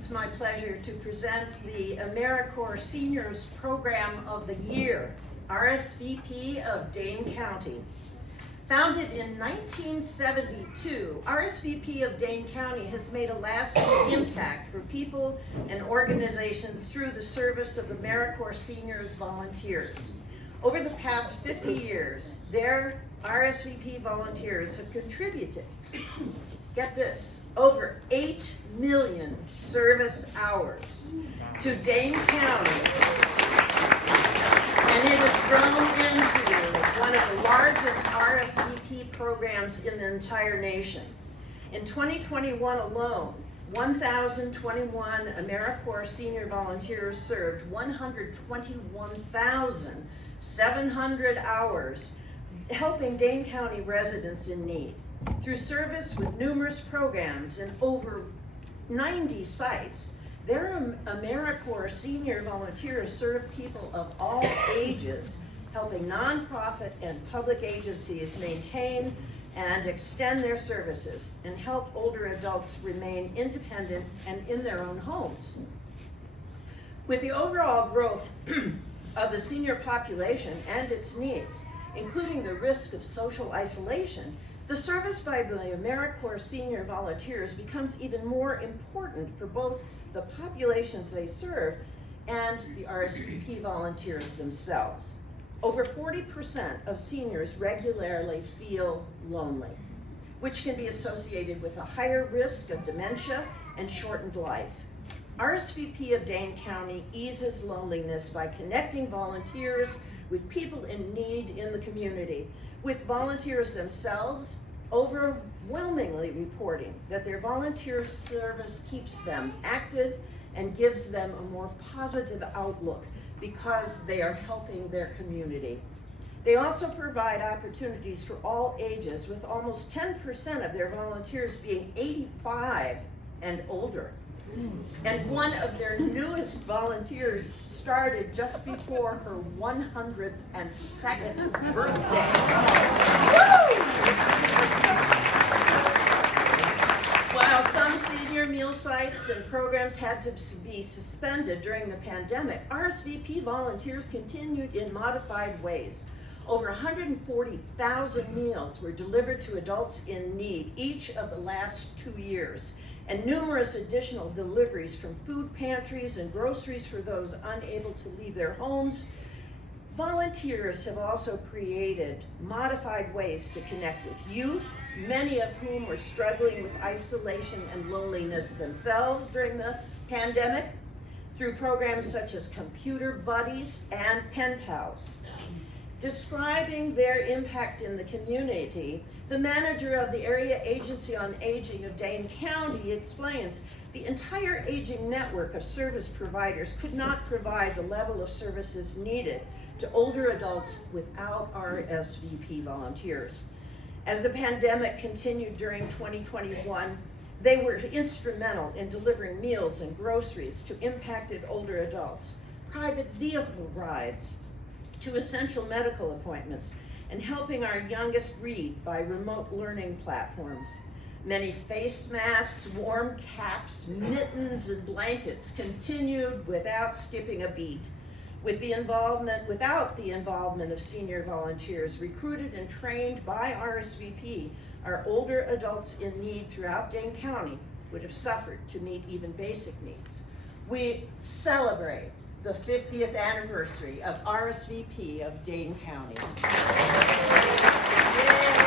It's my pleasure to present the AmeriCorps Seniors Program of the Year, RSVP of Dane County. Founded in 1972, RSVP of Dane County has made a lasting impact for people and organizations through the service of AmeriCorps Seniors volunteers. Over the past 50 years, their RSVP volunteers have contributed, get this, over 8 million service hours to Dane County, and it has grown into one of the largest RSVP programs in the entire nation. In 2021 alone, 1,021 AmeriCorps senior volunteers served 121,700 hours helping Dane County residents in need. Through service with numerous programs and over 90 sites, their AmeriCorps senior volunteers serve people of all ages, helping nonprofit and public agencies maintain and extend their services and help older adults remain independent and in their own homes. With the overall growth of the senior population and its needs, including the risk of social isolation, the service by the AmeriCorps senior volunteers becomes even more important for both the populations they serve and the RSVP volunteers themselves. Over 40% of seniors regularly feel lonely, which can be associated with a higher risk of dementia and shortened life. RSVP of Dane County eases loneliness by connecting volunteers with people in need in the community, with volunteers themselves overwhelmingly reporting that their volunteer service keeps them active and gives them a more positive outlook because they are helping their community. They also provide opportunities for all ages, with almost 10% of their volunteers being 85 and older. And one of their newest volunteers started just before her 102nd birthday. While some senior meal sites and programs had to be suspended during the pandemic, RSVP volunteers continued in modified ways. Over 140,000 meals were delivered to adults in need each of the last 2 years, and numerous additional deliveries from food pantries and groceries for those unable to leave their homes. Volunteers have also created modified ways to connect with youth, many of whom were struggling with isolation and loneliness themselves during the pandemic, through programs such as Computer Buddies and Pen Pals. Describing their impact in the community, the manager of the Area Agency on Aging of Dane County explains, the entire aging network of service providers could not provide the level of services needed to older adults without RSVP volunteers. As the pandemic continued during 2021, they were instrumental in delivering meals and groceries to impacted older adults, private vehicle rides to essential medical appointments, and helping our youngest read by remote learning platforms. Many face masks, warm caps, mittens, and blankets continued without skipping a beat. Without the involvement of senior volunteers recruited and trained by RSVP, our older adults in need throughout Dane County would have suffered to meet even basic needs. We celebrate the 50th anniversary of RSVP of Dane County. Yeah.